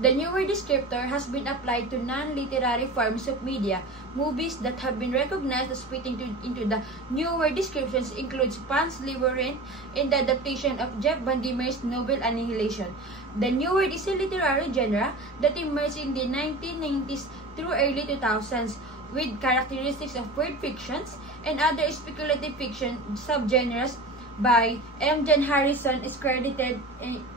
The new word descriptor has been applied to non-literary forms of media. Movies that have been recognized as fitting into the new word descriptions includes Pan's Labyrinth in the adaptation of Jeff Vandermeer's novel Annihilation. The new word is a literary genre that emerged in the 1990s through early 2000s with characteristics of word fictions and other speculative fiction subgenres. By M. John Harrison is credited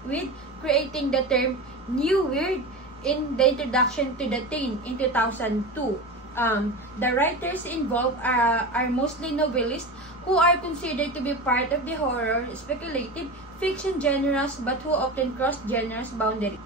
with creating the term new word in the introduction to the teen in 2002. The writers involved are mostly novelists who are considered to be part of the horror speculative fiction genres but who often cross genres boundaries.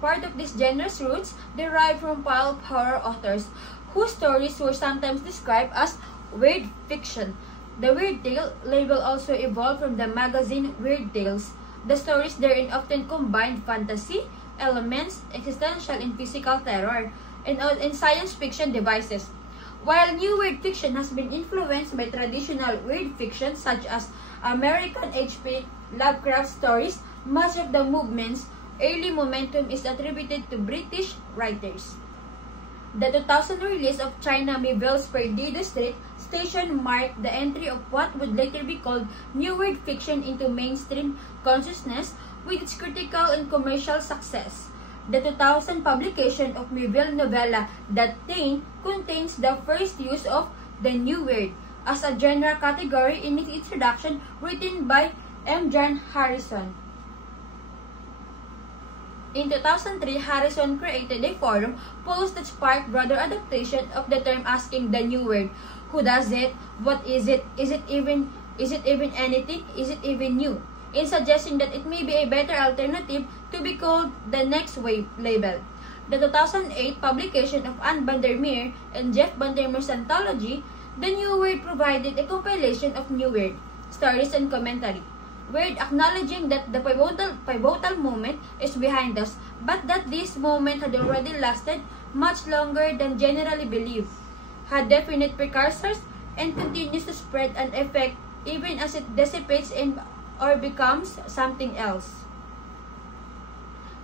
Part of this genre's roots derive from pulp horror authors whose stories were sometimes described as weird fiction. The Weird Tale label also evolved from the magazine Weird Tales. The stories therein often combined fantasy elements, existential and physical terror, and science fiction devices. While new weird fiction has been influenced by traditional weird fiction such as American H.P. Lovecraft stories, much of the movement's early momentum is attributed to British writers. The 2000 release of China Miéville's Perdido Street Station marked the entry of what would later be called new weird fiction into mainstream consciousness with its critical and commercial success. The 2000 publication of Miéville novella That Thing contains the first use of the new weird as a genre category in its introduction, written by M. John Harrison. In 2003, Harrison created a forum post that sparked broader adaptation of the term, asking the new word, who does it? What is it? Is it even anything? Is it even new? In suggesting that it may be a better alternative to be called the next wave label. The 2008 publication of Anne Vandermeer and Jeff Vandermeer's anthology, The New Word, provided a compilation of new word stories and commentary. Word acknowledging that the pivotal moment is behind us, but that this moment had already lasted much longer than generally believed, had definite precursors, and continues to spread an effect even as it dissipates or becomes something else.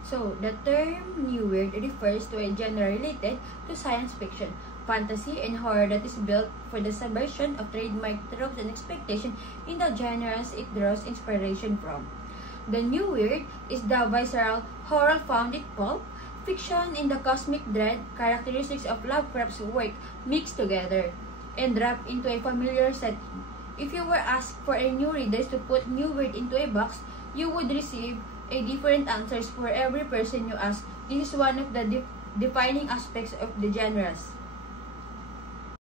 So, the term new word refers to a genre related to science fiction, fantasy, and horror that is built for the subversion of trademark tropes and expectations in the genres it draws inspiration from. The new weird is the visceral horror found in pulp fiction in the cosmic dread characteristics of Lovecraft's work mixed together and wrapped into a familiar setting. If you were asked for a new readers to put new word into a box, you would receive a different answers for every person you ask. This is one of the defining aspects of the genres.